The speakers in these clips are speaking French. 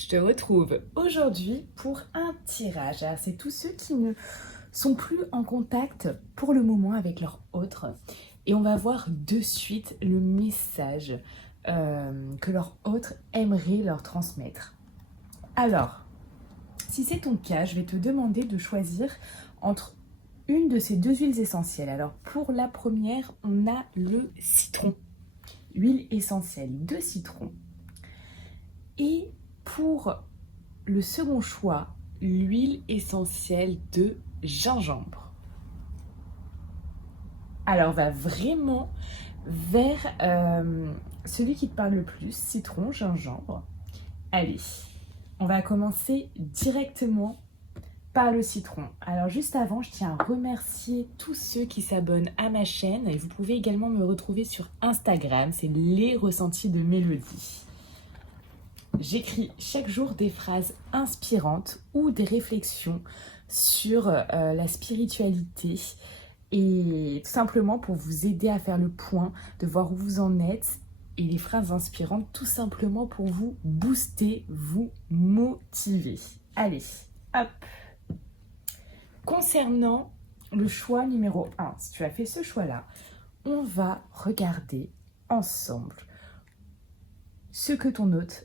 Je te retrouve aujourd'hui pour un tirage. Alors, c'est tous ceux qui ne sont plus en contact pour le moment avec leur autre. Et on va voir de suite le message que leur autre aimerait leur transmettre. Alors, si c'est ton cas, je vais te demander de choisir entre une de ces deux huiles essentielles. Alors, pour la première, on a le citron. Huile essentielle de citron. Et pour le second choix, l'huile essentielle de gingembre. Alors, va vraiment vers celui qui te parle le plus, citron, gingembre. Allez, on va commencer directement par le citron. Alors, juste avant, je tiens à remercier tous ceux qui s'abonnent à ma chaîne. Et vous pouvez également me retrouver sur Instagram, c'est Les Ressentis de Mélodie. J'écris chaque jour des phrases inspirantes ou des réflexions sur la spiritualité et tout simplement pour vous aider à faire le point, de voir où vous en êtes et les phrases inspirantes tout simplement pour vous booster, vous motiver. Allez, hop. Concernant le choix numéro 1, si tu as fait ce choix-là, on va regarder ensemble ce que ton autre,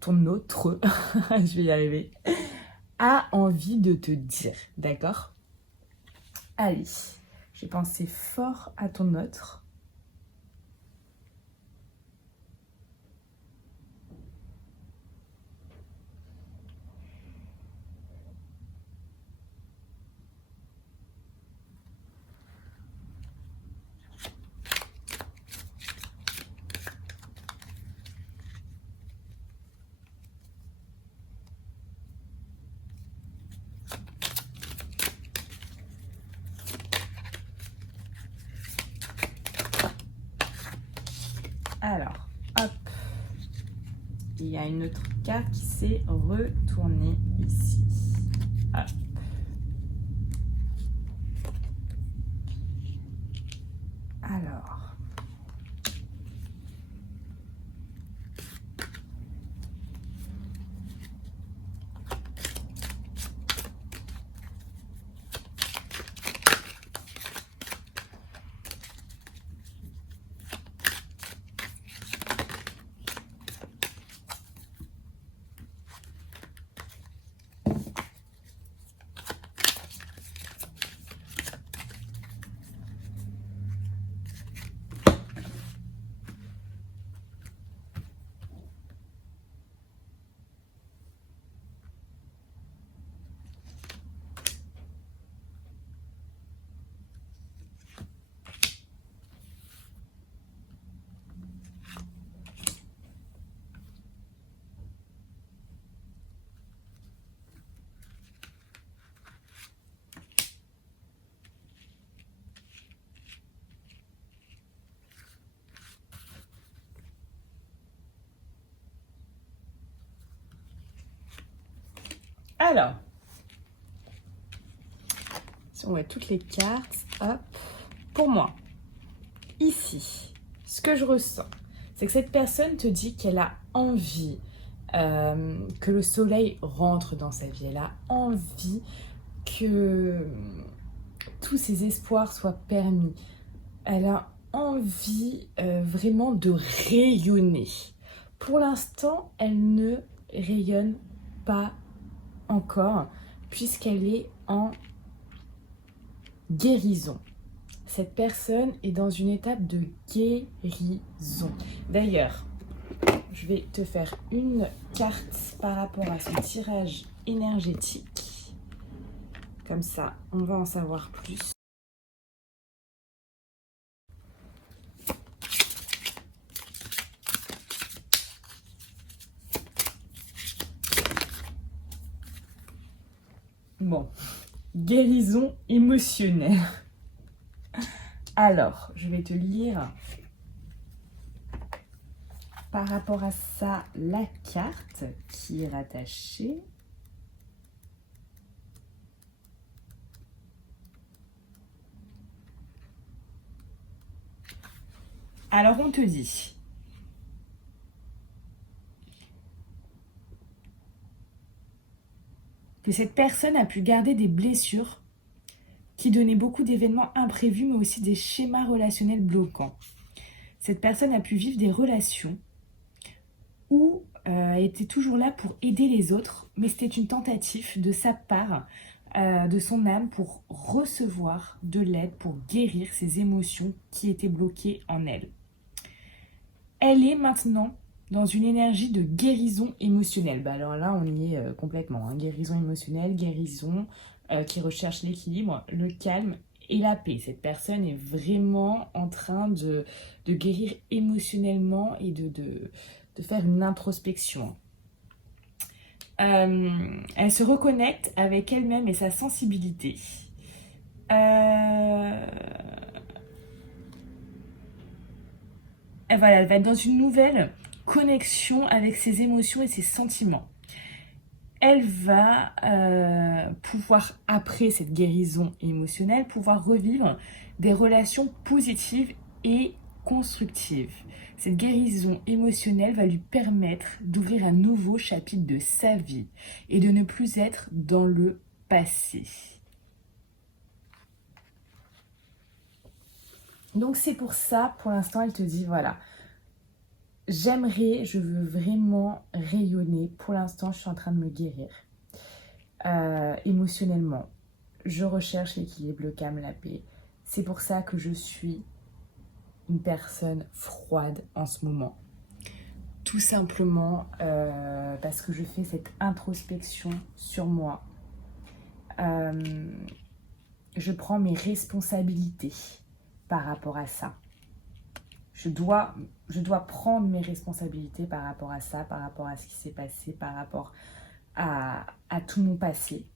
je vais y arriver, a envie de te dire, d'accord? Allez, j'ai pensé fort à ton autre. Alors, hop, il y a une autre carte qui s'est retournée ici. Hop. Alors, si on voit toutes les cartes, hop, pour moi, ici, ce que je ressens, c'est que cette personne te dit qu'elle a envie que le soleil rentre dans sa vie. Elle a envie que tous ses espoirs soient permis. Elle a envie vraiment de rayonner. Pour l'instant, elle ne rayonne pas encore puisqu'elle est en guérison. Cette personne est dans une étape de guérison. D'ailleurs, je vais te faire une carte par rapport à son tirage énergétique. Comme ça, on va en savoir plus. Bon, guérison émotionnelle. Alors, je vais te lire par rapport à ça la carte qui est rattachée. Alors, on te dit, que cette personne a pu garder des blessures qui donnaient beaucoup d'événements imprévus, mais aussi des schémas relationnels bloquants. Cette personne a pu vivre des relations où elle était toujours là pour aider les autres, mais c'était une tentative de sa part, de son âme, pour recevoir de l'aide, pour guérir ses émotions qui étaient bloquées en elle. Elle est maintenant dans une énergie de guérison émotionnelle. Alors là, on y est complètement. Guérison émotionnelle, guérison qui recherche l'équilibre, le calme et la paix. Cette personne est vraiment en train de guérir émotionnellement et de faire une introspection. Elle se reconnecte avec elle-même et sa sensibilité. Elle va être dans une nouvelle connexion avec ses émotions et ses sentiments. Elle va pouvoir, après cette guérison émotionnelle, pouvoir revivre des relations positives et constructives. Cette guérison émotionnelle va lui permettre d'ouvrir un nouveau chapitre de sa vie et de ne plus être dans le passé. Donc c'est pour ça, pour l'instant, elle te dit, voilà, j'aimerais, je veux vraiment rayonner. Pour l'instant, je suis en train de me guérir émotionnellement. Je recherche l'équilibre, le calme, la paix. C'est pour ça que je suis une personne froide en ce moment. Tout simplement parce que je fais cette introspection sur moi. Je prends mes responsabilités par rapport à ça. Je dois prendre mes responsabilités par rapport à ça, par rapport à ce qui s'est passé, par rapport à tout mon passé.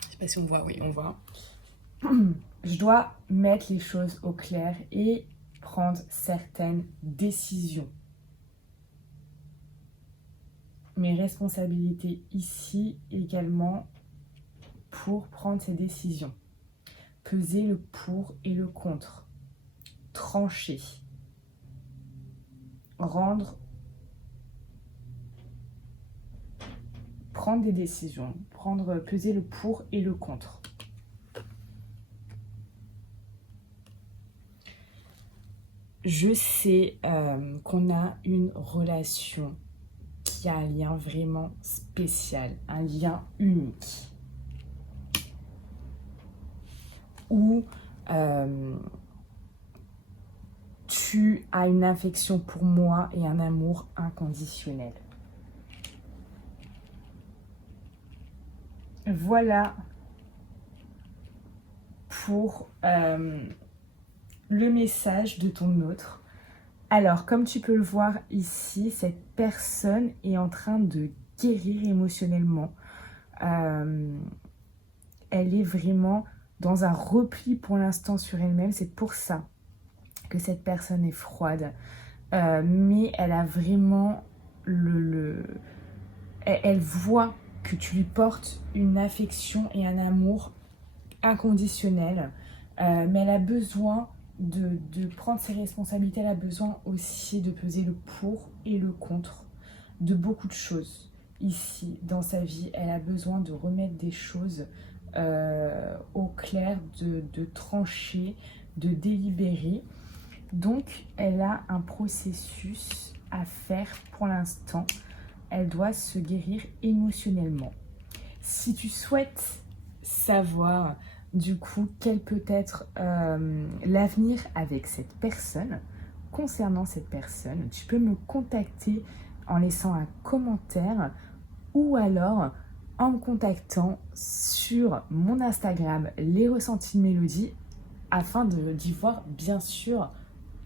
Je sais pas si on voit, oui, on voit. Je dois mettre les choses au clair et prendre certaines décisions. Mes responsabilités ici également pour prendre ces décisions. Peser le pour et le contre. Trancher. Prendre des décisions. Peser le pour et le contre. Je sais qu'on a une relation qui a un lien vraiment spécial, un lien unique. Où tu as une affection pour moi et un amour inconditionnel. Voilà pour le message de ton autre. Alors, comme tu peux le voir ici, cette personne est en train de guérir émotionnellement. Elle est vraiment dans un repli pour l'instant sur elle-même. C'est pour ça que cette personne est froide. Mais elle a vraiment elle voit que tu lui portes une affection et un amour inconditionnel. Mais elle a besoin de prendre ses responsabilités. Elle a besoin aussi de peser le pour et le contre de beaucoup de choses ici dans sa vie. Elle a besoin de remettre des choses au clair, de trancher, de délibérer. Donc elle a un processus à faire pour l'instant. Elle doit se guérir émotionnellement. Si tu souhaites savoir du coup quel peut être l'avenir avec cette personne, concernant cette personne, tu peux me contacter en laissant un commentaire ou alors en me contactant sur mon Instagram Les Ressentis de Mélodie afin d'y voir bien sûr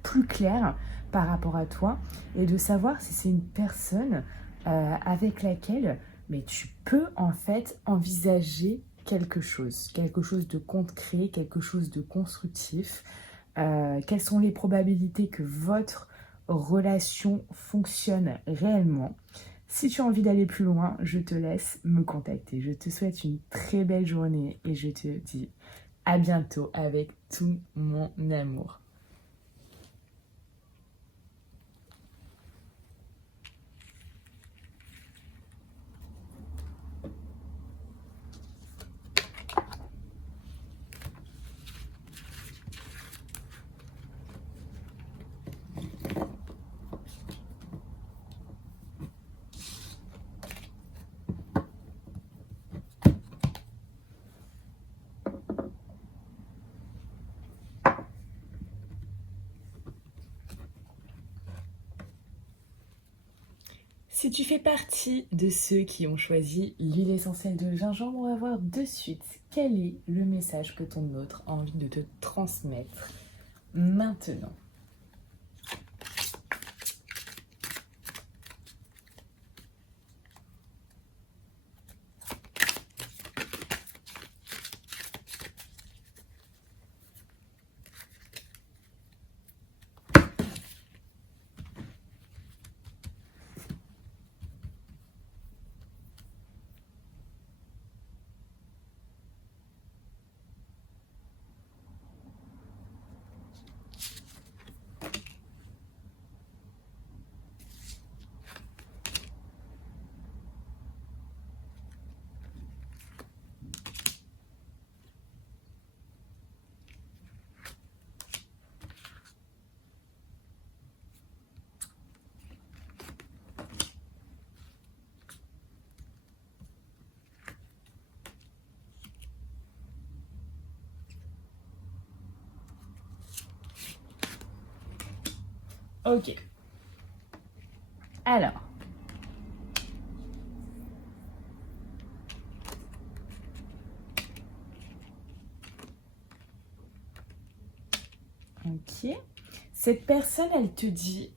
plus clair par rapport à toi et de savoir si c'est une personne avec laquelle mais tu peux en fait envisager quelque chose de concret, quelque chose de constructif. Quelles sont les probabilités que votre relation fonctionne réellement? Si tu as envie d'aller plus loin, je te laisse me contacter. Je te souhaite une très belle journée et je te dis à bientôt avec tout mon amour. Si tu fais partie de ceux qui ont choisi l'huile essentielle de gingembre, on va voir de suite quel est le message que ton autre a envie de te transmettre maintenant. Ok. Alors. Ok. Cette personne, elle te dit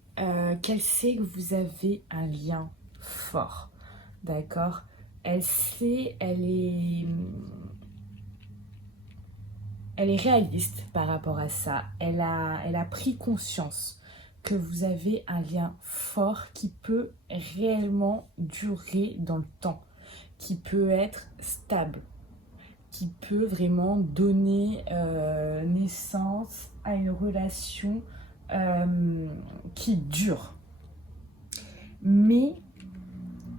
qu'elle sait que vous avez un lien fort. D'accord? Elle sait, elle est réaliste par rapport à ça. Elle a pris conscience que vous avez un lien fort qui peut réellement durer dans le temps, qui peut être stable, qui peut vraiment donner naissance à une relation qui dure. Mais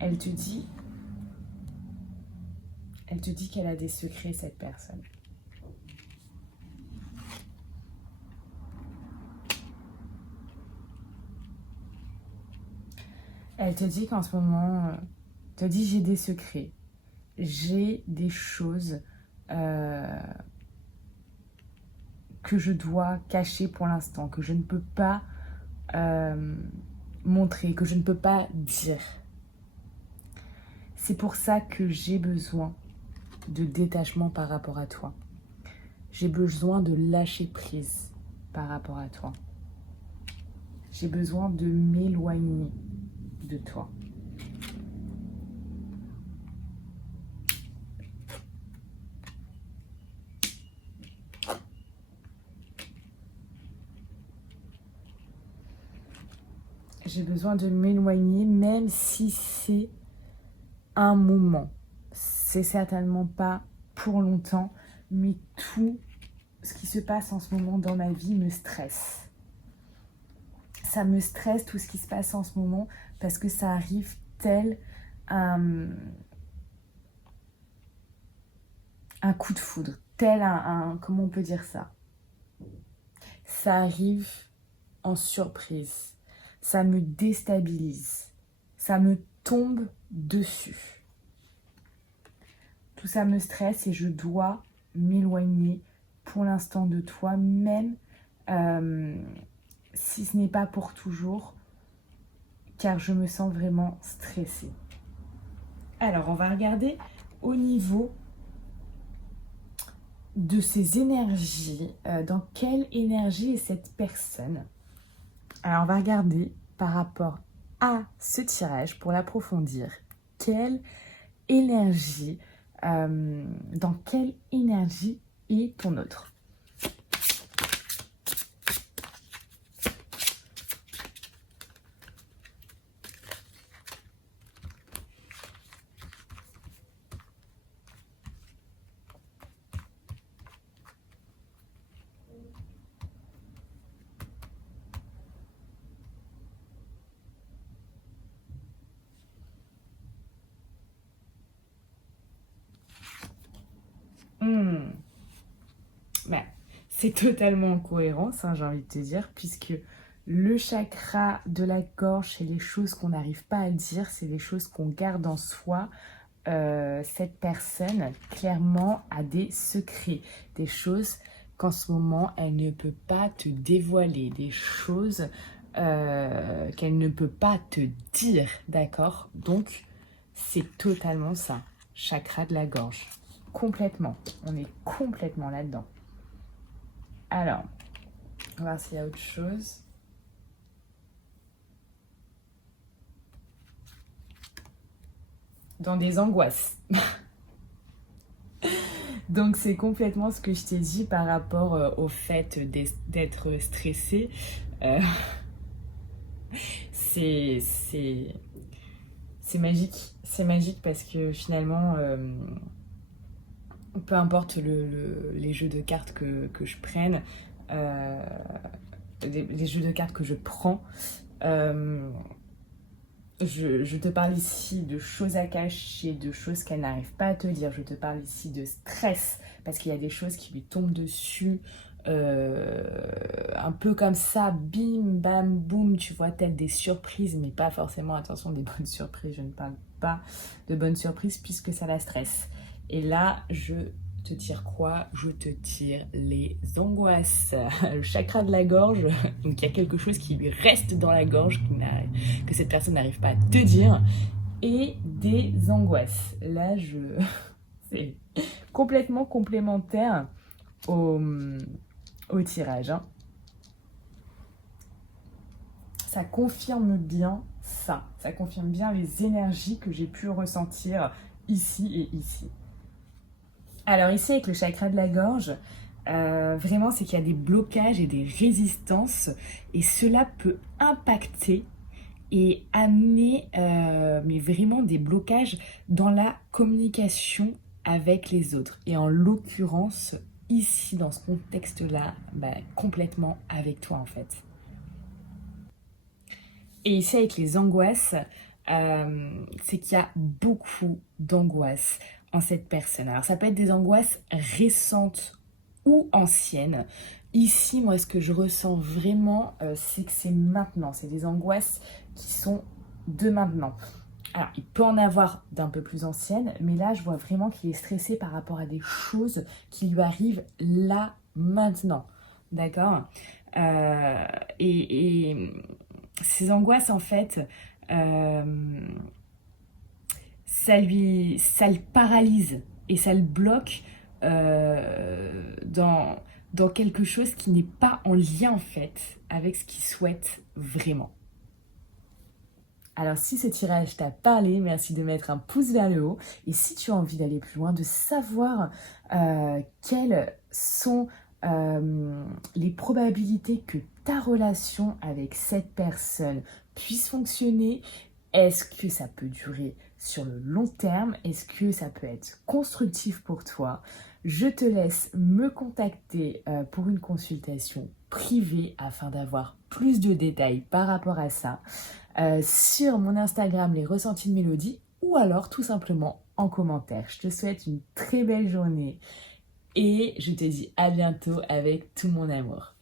elle te dit qu'elle a des secrets, cette personne. Elle te dit qu'en ce moment, te dit j'ai des secrets, j'ai des choses que je dois cacher pour l'instant, que je ne peux pas montrer, que je ne peux pas dire. C'est pour ça que j'ai besoin de détachement par rapport à toi. J'ai besoin de lâcher prise par rapport à toi. J'ai besoin de m'éloigner de toi. J'ai besoin de m'éloigner, même si c'est un moment. C'est certainement pas pour longtemps, mais tout ce qui se passe en ce moment dans ma vie me stresse. Ça me stresse tout ce qui se passe en ce moment parce que ça arrive tel un coup de foudre, tel comment on peut dire ça? Ça arrive en surprise, ça me déstabilise, ça me tombe dessus. Tout ça me stresse et je dois m'éloigner pour l'instant de toi, même si ce n'est pas pour toujours, car je me sens vraiment stressée. Alors, on va regarder au niveau de ces énergies, dans quelle énergie est cette personne. Alors, on va regarder par rapport à ce tirage pour l'approfondir. Quelle énergie, dans quelle énergie est ton autre? Ben, c'est totalement en cohérence, hein, j'ai envie de te dire, puisque le chakra de la gorge, c'est les choses qu'on n'arrive pas à dire, c'est les choses qu'on garde en soi. Cette personne, clairement, a des secrets, des choses qu'en ce moment, elle ne peut pas te dévoiler, des choses qu'elle ne peut pas te dire, d'accord? Donc, c'est totalement ça, chakra de la gorge. Complètement, on est complètement là-dedans. Alors, on va voir s'il y a autre chose. Dans des angoisses. Donc c'est complètement ce que je t'ai dit par rapport au fait d'être stressé. Euh, c'est magique. C'est magique parce que finalement, peu importe les jeux de cartes que je prenne, les jeux de cartes que je prends, je te parle ici de choses à cacher, de choses qu'elle n'arrive pas à te dire. Je te parle ici de stress, parce qu'il y a des choses qui lui tombent dessus, un peu comme ça, bim, bam, boum, tu vois, telles des surprises, mais pas forcément, attention, des bonnes surprises. Je ne parle pas de bonnes surprises puisque ça la stresse. Et là, je te tire quoi? Je te tire les angoisses, le chakra de la gorge. Donc il y a quelque chose qui lui reste dans la gorge que cette personne n'arrive pas à te dire, et des angoisses. Là, c'est complètement complémentaire au tirage. Hein. Ça confirme bien ça. Ça confirme bien les énergies que j'ai pu ressentir ici et ici. Alors ici, avec le chakra de la gorge, vraiment, c'est qu'il y a des blocages et des résistances, et cela peut impacter et amener mais vraiment des blocages dans la communication avec les autres. Et en l'occurrence, ici, dans ce contexte-là, complètement avec toi en fait. Et ici, avec les angoisses, c'est qu'il y a beaucoup d'angoisses en cette personne. Alors ça peut être des angoisses récentes ou anciennes. Ici, moi, ce que je ressens vraiment, c'est que c'est maintenant. C'est des angoisses qui sont de maintenant. Alors, il peut en avoir d'un peu plus anciennes, mais là, je vois vraiment qu'il est stressé par rapport à des choses qui lui arrivent là, maintenant. D'accord? Et ces angoisses, en fait, euh, ça le paralyse et ça le bloque dans quelque chose qui n'est pas en lien, en fait, avec ce qu'il souhaite vraiment. Alors si ce tirage t'a parlé, merci de mettre un pouce vers le haut. Et si tu as envie d'aller plus loin, de savoir quelles sont les probabilités que ta relation avec cette personne puisse fonctionner, est-ce que ça peut durer sur le long terme? Est-ce que ça peut être constructif pour toi? Je te laisse me contacter pour une consultation privée afin d'avoir plus de détails par rapport à ça. Sur mon Instagram, les ressentis de Mélodie, ou alors tout simplement en commentaire. Je te souhaite une très belle journée et je te dis à bientôt avec tout mon amour.